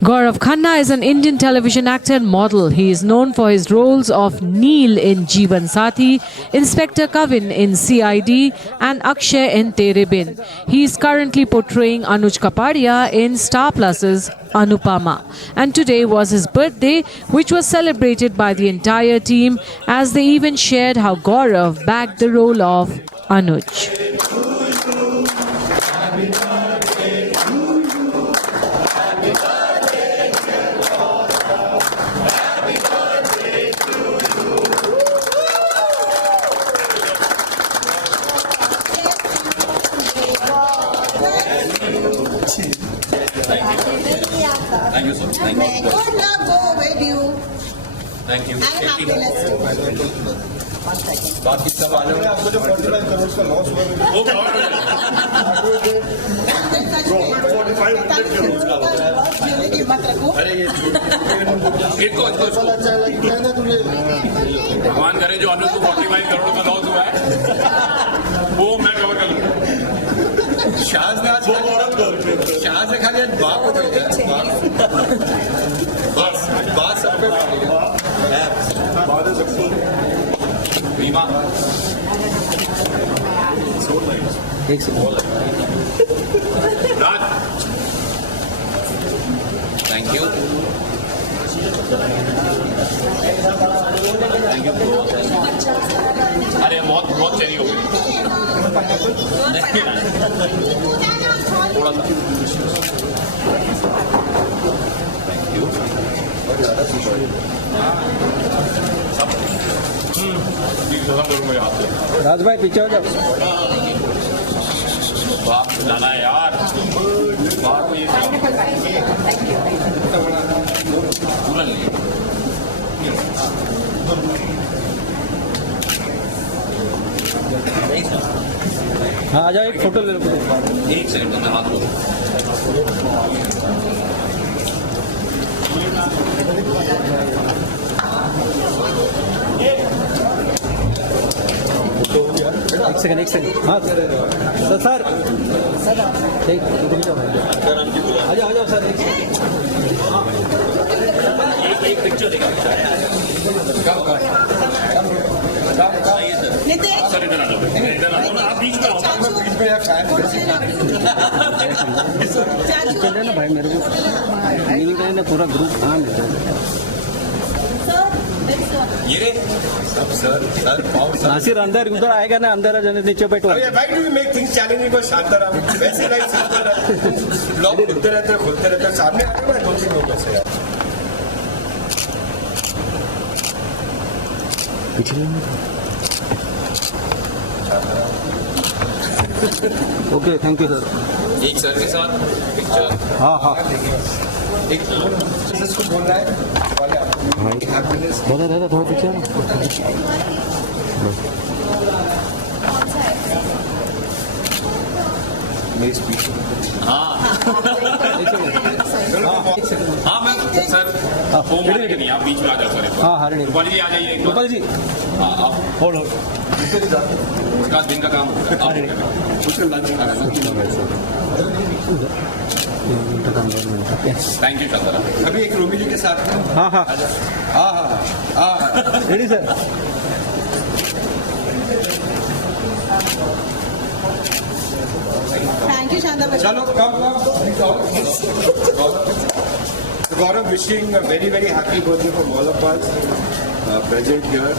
Gaurav Khanna is an Indian television actor and model. He is known for his roles of Neel in Jeevan Sathi, Inspector Kavin in CID and Akshay in Tere Bin. He is currently portraying Anuj Kapadia in Star Plus's Anupama. And today was his birthday, which was celebrated by the entire team as they even shared how Gaurav bagged the role of Anuj. Thank you, sir. Thank you. Good luck go with you. Thank you. And happiness too. बाकी सब आ जाओ। आपको जो 45 करोड़ का loss हुआ है वो अरे ये भगवान करे जो अनुज को 45 करोड़ का लॉस हुआ है वो मैं कवर कर लूँगा। शाह से खाली बात हो गई बात सब पे बीमा एक सेकंड थैंक यू अरे बहुत बहुत चली हो गई थोड़ा सा थैंक यू राज भाई पीछे हो जाओ। बाप लाना है यार बाप ये पूरा नहीं हाँ आ जाओ एक फोटो ले लो। एक सेकंड में हाथ लो एक सेकंड हाँ सर एक आ जाओ सर एक पिक्चर देखा सर इधर आ जाओ आप बीच में चल ना भाई मेरे को मिल रहे ना पूरा ग्रुप कहाँ मिल रहा ये सब सर नासिर अंदर उधर आएगा ना अंदर जाने नीचे बैठो। Why do you make things challenging for शानदार वैसे लाइक शानदार ब्लॉग खुलते रहते सामने आ रहे हैं दो तीन लोग ऐसे यार ओके थैंक यू सर। एक सर के साथ पिक्चर हाँ एक को बोलना है वाले आपको हैप्पीनेस दादा थोड़ा पीछे मेरी स्पीच हाँ हाँ मैं सर वो मारेंगे नहीं आप बीच में आ जाओ सर हाँ हरे गोपाल जी आ जाइए गोपाल जी हाँ आप होल्ड उसका दिन का काम उसका थैंक यू शानदार अभी एक रोमी जी के साथ हाँ हाँ हाँ हाँ हाँ ready sir. Thank you, Shanda. चलो कम Gaurav, wishing a very very happy birthday from all of us present here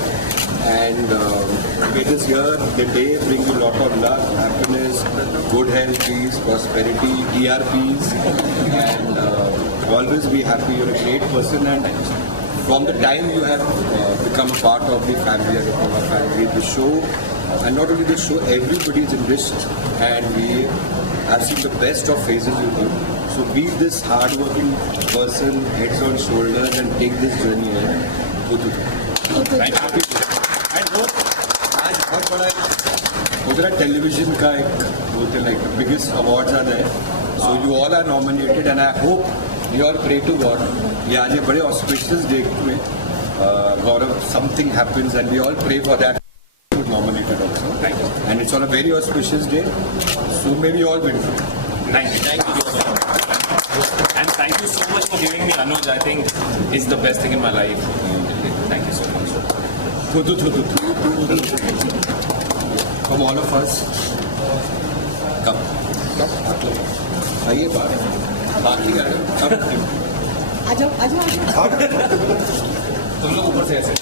and may this year the day bring you lot of luck, happiness, good health, peace, prosperity, ERPs and always be happy. You're a great person and from the time you have become a part of the family and of our family, the show and not only the show, everybody is enriched and we have seen the best of phases with you. So be this hard-working person, heads on shoulders, and take this journey ahead. Good to you. Thank you. And hope आज बहुत बड़ा उधर television का एक बोलते like biggest awards आ रहे हैं. So you all are nominated, and I hope we all pray to God. ये आज ये बड़े auspicious day में Gaurav something happens, and we all pray for that. Nominated also. Thank you. And it's on a very auspicious day. So may we all win. Thank you. Thank you. And thank you so much for giving me Anuj. I think it's the best thing in my life. Thank you so much. From all of us. Come. आइए बाकी आ जाओ आ जाओ तुम लोग ऊपर से ऐसे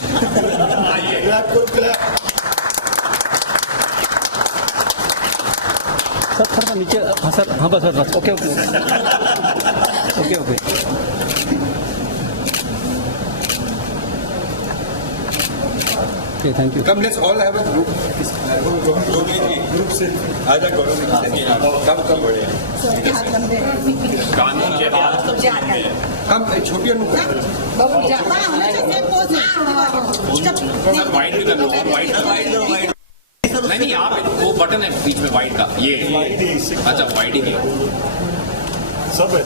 sir नीचे हाँ सर हाँ बस okay okay okay okay okay thank you Come, let's all have a group. Group से आजा गौरव कम बढ़िया. हाथ लंबे कानून के हाथ हम छोटी अनुकूल. बाबू जा हाँ होना चाहिए पोज सर वाइट भी कर लो वाइट नहीं यहाँ पे वो बटन है बीच में वाइट का ये अच्छा वाइट ही है सब है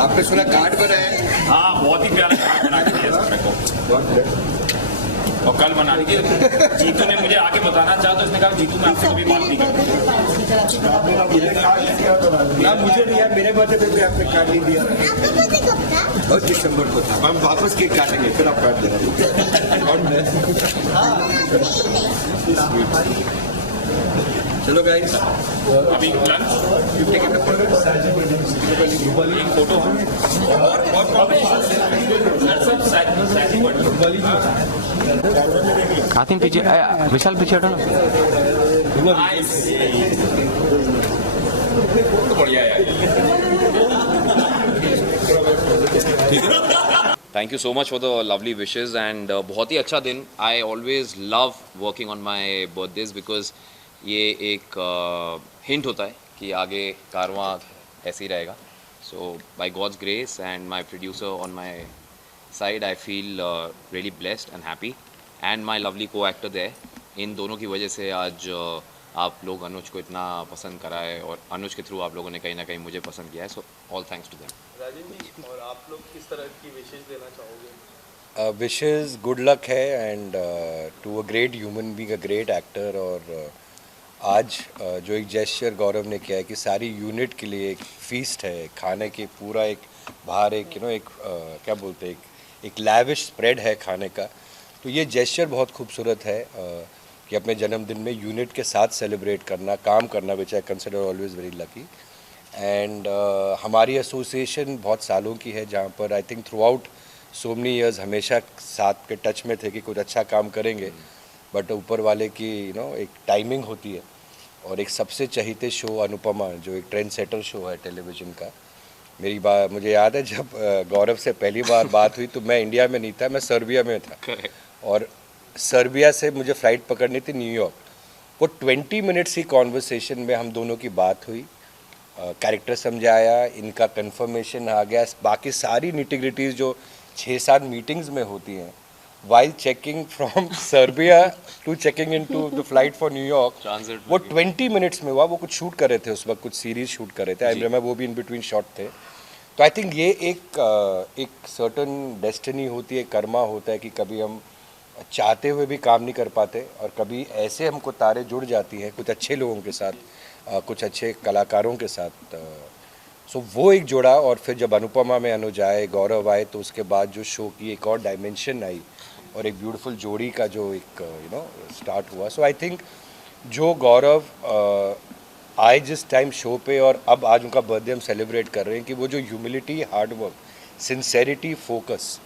आपने सुना कार्ड पर है. हाँ बहुत ही प्यारा कार्ड बना के दिया सर मेरे को और कल बना के जीतू ने मुझे आके बताना चाहा तो उसने कहा जीतू मैं आपसे कभी बात नहीं करता ना मुझे नहीं यार मेरे बर्थडे पे भी आपने कार्ड नहीं दिया. और दिसंबर को था. हम वापस केक काटेंगे फिर आप कार्ड देना. चलो गाइस अभी लंच एक फोटो आतिन पीछे विशाल पीछे हटो ना बढ़िया है thank you so much for the lovely wishes and बहुत ही अच्छा दिन. I always love working on my birthdays because ये एक हिंट होता है कि आगे कारवां ऐसे ही रहेगा. So by God's grace and my producer on my side I feel really blessed and happy and my lovely co-actor there. इन दोनों की वजह से आज आप लोग अनुज को इतना पसंद करा है और अनुज के थ्रू आप लोगों ने कहीं ना कहीं मुझे पसंद किया है. So all thanks to them. Rajan ji और आप लोग किस तरह की विशेष देना चाहोगे? विशेज़ गुड लक है and to a great human being a great actor. और आज जो एक जेस्चर गौरव ने किया है कि सारी यूनिट के लिए एक फीस्ट है खाने के पूरा एक बाहर एक एक क्या बोलते हैं एक लैविश स्प्रेड है खाने का. तो ये जेस्चर बहुत खूबसूरत है कि अपने जन्मदिन में यूनिट के साथ सेलिब्रेट करना काम करना which I consider always very lucky. And हमारी एसोसिएशन बहुत सालों की है जहाँ पर I think throughout so many years हमेशा साथ के टच में थे कि कुछ अच्छा काम करेंगे. बट ऊपर वाले की एक टाइमिंग होती है. और एक सबसे चहीते शो अनुपमा जो एक ट्रेंड सेटर शो है टेलीविज़न का. मेरी बात मुझे याद है जब गौरव से पहली बार बात हुई तो मैं इंडिया में नहीं था, मैं सर्बिया में था. और सर्बिया से मुझे फ़्लाइट पकड़नी थी न्यूयॉर्क. वो 20 मिनट्स की कॉन्वर्सेशन में हम दोनों की बात हुई. कैरेक्टर समझाया, इनका कंफर्मेशन आ गया. बाकी सारी निटिग्रिटीज़ जो 6-7 मीटिंग्स में होती हैं while checking from Serbia to checking into the flight for New York, वो 20 मिनट्स में हुआ. वो कुछ शूट कर रहे थे उस वक्त, कुछ सीरीज शूट कर रहे थे. आई रिमेंबर वो भी इन बिटवीन शॉट थे. तो आई थिंक ये एक सर्टन डेस्टिनी होती है, कर्मा होता है कि कभी हम चाहते हुए भी काम नहीं कर पाते और कभी ऐसे हमको तारे जुड़ जाती हैं कुछ अच्छे लोगों के साथ, कुछ अच्छे कलाकारों के साथ. सो वो एक जोड़ा. और फिर जब अनुपमा में अनुज आए, गौरव आए, तो उसके बाद जो शो की एक और डायमेंशन आई और एक ब्यूटीफुल जोड़ी का जो एक स्टार्ट हुआ. सो आई थिंक जो गौरव आए जिस टाइम शो पे और अब आज उनका बर्थडे हम सेलिब्रेट कर रहे हैं कि वो जो ह्यूमिलिटी, हार्डवर्क, सिंसेरिटी, फोकस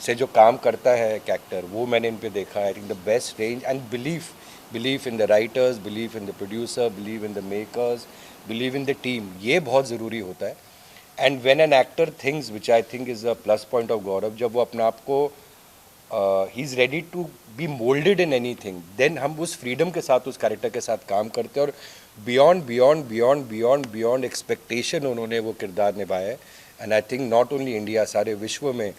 से जो काम करता है एक एक्टर, वो मैंने इन पे देखा. I think the best range and believe in the writers, believe in the producer, believe in the makers, believe in the team. ये बहुत ज़रूरी होता है. And when an actor thinks which I think is a plus point of Gaurav, जब वो अपने आप को he is ready to be moulded in anything, then हम उस फ्रीडम के साथ उस कैरेक्टर के साथ काम करते हैं. और बियॉन्ड एक्सपेक्टेशन उन्होंने वो किरदार निभाया है. And I think not only India, सारे विश्व में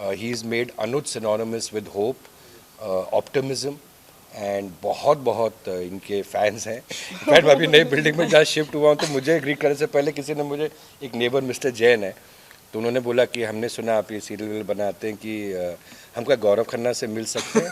he is made Anuj synonymous with hope, optimism. And बहुत इनके फैंस हैं. इनफैक्ट मैं अभी नई बिल्डिंग में जहाँ शिफ्ट हुआ हूँ तो मुझे ग्रीट करने से पहले किसी ने मुझे, एक नेबर मिस्टर जैन है, तो उन्होंने बोला कि हमने सुना आप ये सीरियल बनाते हैं कि हम क्या गौरव खन्ना से मिल सकते हैं।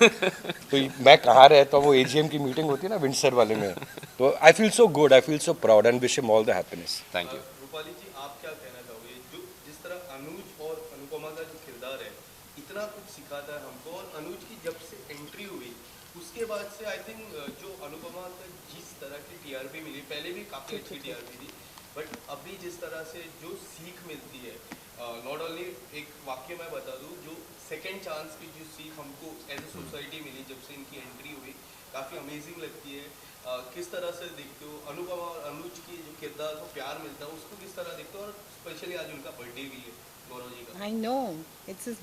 तो मैं कहाँ रहता हूँ, वो एजीएम की मीटिंग होती है ना विंडसर वाले में, तो I feel so good, I feel so proud and wish him all the happiness. Thank you. Rupali ji, आप क्या कहना चाहोगे? जो जिस तरह अनुज और अनुपमा का जो किरदार है, इतना कुछ सिखाता है हमको, और अनुज की जब से एंट्री हुई उसके बाद से आई थिंक जो अनुपमा का जिस तरह की टीआरपी मिली, पहले भी काफ़ी अच्छी टीआरपी थी, बट अभी जिस तरह से जो सीख मिलती है, नॉट ओनली एक वाक्य मैं बता दूं, जो सेकंड चांस की जो सीख हमको एज अ सोसाइटी मिली जब से इनकी एंट्री हुई, काफ़ी अमेजिंग लगती है। किस तरह से देखते हो अनुपमा और अनुज की जो किरदार को प्यार मिलता है, उसको किस तरह देखते हो? और स्पेशली आज उनका बर्थडे भी है गौरव जी का। I know it's his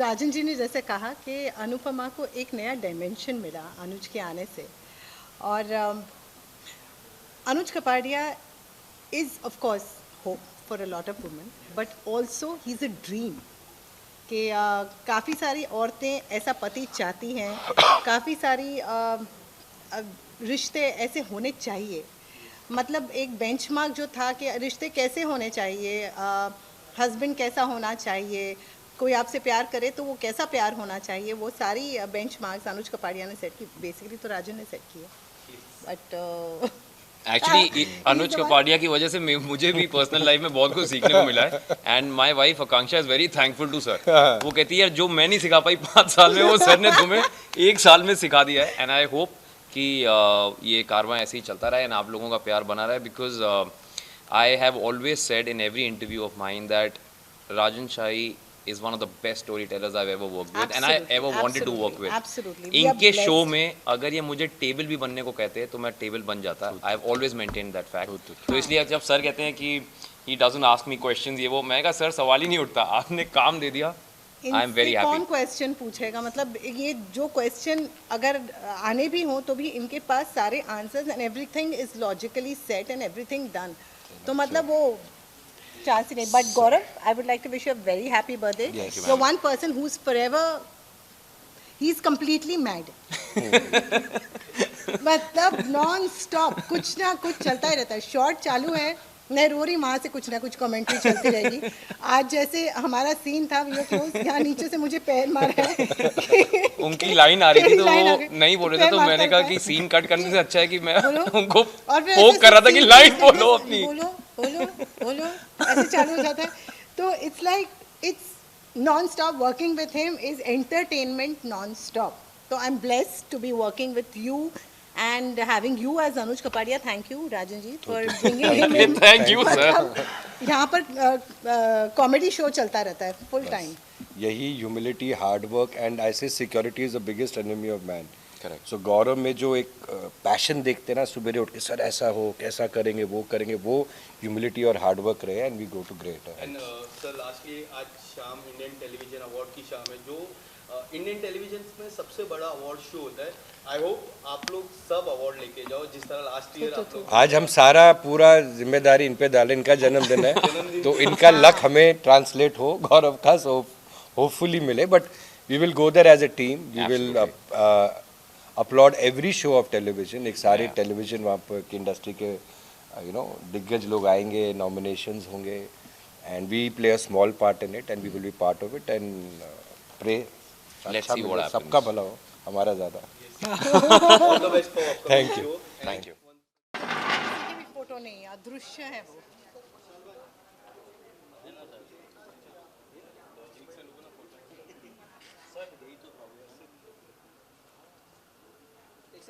Rajan ji ने जैसे कहा कि अनुपमा को एक नया डायमेंशन मिला अनुज के आने से, और Anuj Kapadia is of course hope for a lot of women, but also he is a dream कि काफ़ी सारी औरतें ऐसा पति चाहती हैं, काफ़ी सारी रिश्ते ऐसे होने चाहिए। मतलब एक बेंचमार्क जो था कि रिश्ते कैसे होने चाहिए, हस्बैंड कैसा होना चाहिए, कोई आपसे प्यार करे तो वो कैसा प्यार होना चाहिए, वो सारी बेंचमार्क्स अनुज कपाड़िया ने सेट की। बेसिकली तो राजन ने सेट की है, बट एक्चुअली अनुज कपाड़िया की वजह से मुझे भी पर्सनल लाइफ में बहुत कुछ सीखने को मिला है, and my wife Akanksha is very thankful to sir. वो कहती है जो मैं नहीं सिखा पाई 5 साल में, वो सर ने तुम्हें 1 साल में सिखा दिया है। एंड आई होप कि ये कारवां ऐसे ही चलता रहे एंड आप लोगों का प्यार बना रहे, because I have always said in every interview of mine that Rajan shahi is one of the best storytellers I've ever worked with and I ever wanted to work with. Absolutely. इनके show में अगर ये मुझे table भी बनने को कहते हैं तो मैं टेबल बन जाता। I have always maintained that fact. तो इसलिए जब सर कहते हैं कि he doesn't ask me questions, ये वो, मैं कहा सर सवाल ही नहीं उठता, आपने काम दे दिया। I am very happy. कौन क्वेश्चन पूछेगा? मतलब ये जो क्वेश्चन अगर आने भी हो तो भी इनके पास सारे answers and everything is logically set and everything done, तो मतलब वो चांस ही नहीं। But Gaurav, I would like to wish you a very happy birthday. You are one person who is forever, he is completely mad. मतलब non stop कुछ ना कुछ चलता ही रहता है। शॉर्ट चालू है, मैं रो रही, वहाँ से कुछ ना कुछ कमेंट्री चलती रहेगी। आज जैसे हमारा सीन था, यहाँ नीचे से मुझे पैर मारा है। उनकी लाइन आ रही थी तो वो नहीं बोल रहे थे, तो मैंने कहा कि सीन कट करने से अच्छा है कि मैं उनको फोक कर रहा था कि लाइन बोलो अपनी, बोलो बोलो, ऐसे चालू हो जाता है। तो it's like it's non stop. Working with him is entertainment non stop. तो I am blessed to be working with you and having you as Anuj Kapadia. Thank you Rajan ji for bringing him in. Thank you sir. यहाँ पर comedy show चलता रहता है full time. यही humility, hard work and insecurity is the biggest enemy of man. Correct. So Gaurav में जो एक passion देखते ना, सुबह उठ के सर ऐसा हो, कैसा करेंगे, वो ह्यूमिलिटी और हार्ड वर्क रहे and we go to great. And sir lastly आज शाम इंडियन टेलीविजन अवार्ड की शाम है, जो इंडियन टेलीविजन में सबसे बड़ा अवार्ड शो होता है। आई होप आप लोग सब अवार्ड लेके जाओ जिस तरह लास्ट ईयर आप लोग। आज हम सारा पूरा जिम्मेदारी इन पे डालें, इनका जन्मदिन है तो इनका लक हमें ट्रांसलेट हो गौरव का, सो होपफुली मिले। But we will go there as a team, we will upload every show of television. एक सारे टेलीविजन वहाँ पर की इंडस्ट्री के दिग्गज लोग आएंगे, नॉमिनेशंस होंगे and we play a small part in it and we will be part of it and pray सबका भला हो, हमारा ज़्यादा। Thank you. Thank you. किसी की भी फोटो नहीं, अदृश्य है वो।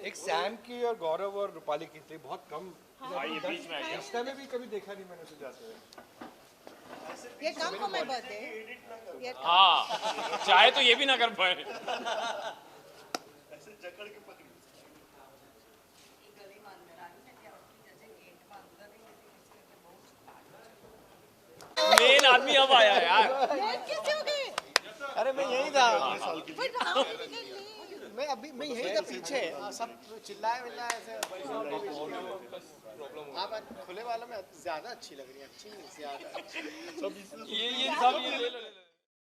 एक सैम की और गौरव और रूपाली की थी, बहुत कम इंस्टा में भी कभी देखा नहीं मैंने जाते हुए। ये कम को मैं बर्थडे। हाँ, चाहे तो ये भी ना कर पाए। मेन आदमी अब आया यार। कैसे हो गए? अरे मैं यही था, मैं यही था पीछे, सब चिल्लाए विल्लाए ऐसे। आप खुले वालों में ज्यादा अच्छी लग रही है, अच्छी ज्यादा। ये सब ये ले लो।